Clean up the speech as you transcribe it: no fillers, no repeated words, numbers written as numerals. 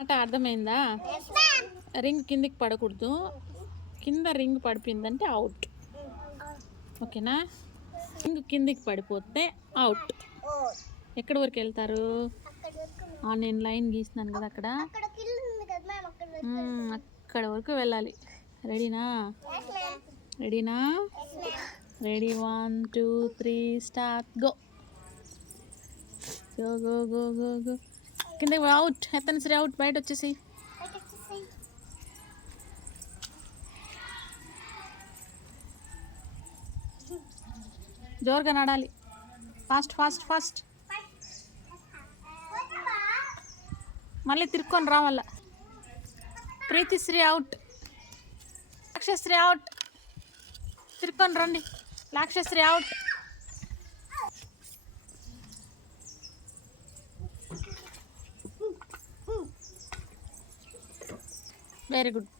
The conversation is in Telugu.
అంటే అర్థమైందా? రింగ్ కిందికి పడకూడదు, కింద రింగ్ పడిపోయిందంటే అవుట్. ఓకేనా? రింగ్ కిందికి పడిపోతే అవుట్. ఎక్కడి వరకు వెళ్తారు? నేను లైన్ గీస్తున్నాను కదా అక్కడ, అక్కడ వరకు వెళ్ళాలి. రెడీనా? రెడీనా? Ready 1 2 3 start. Go go go go go go. కిందకి అవుట్. ఎత్తని సరే అవుట్. బయట వచ్చేసి జోరుగా నడాలి. Fast fast fast. మళ్ళీ తిరుక్కొని రావాల. ప్రీతిశ్రీ అవుట్. లాక్షశ్రీ అవుట్. తిరుక్కొని రండి. లాక్షశ్రీ అవుట్. Very good.